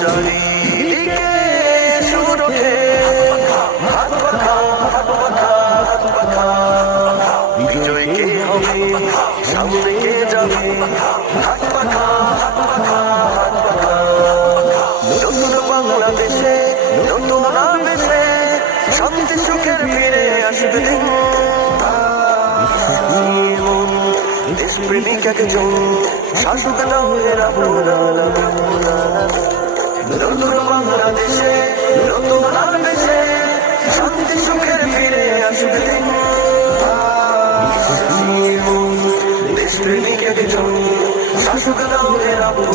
চারিদিকে সুর ওঠে, হাত পাখা বিজয় কে হবে, সামনে কে যাবে, হাত পাখা নতুন বাংলাদেশে নতুন আবেশে শান্তি সুখের ফিরে আসবে দিন। দেশপ্রেমিক একজন শাসক না হয়ে রাবণ নতুন বাংলাদেশে নতুন আবেশে শান্তি সুখের ফিরে আসবে দিন। দেশপ্রেমিক একজন শাসক না হয়ে রাবণ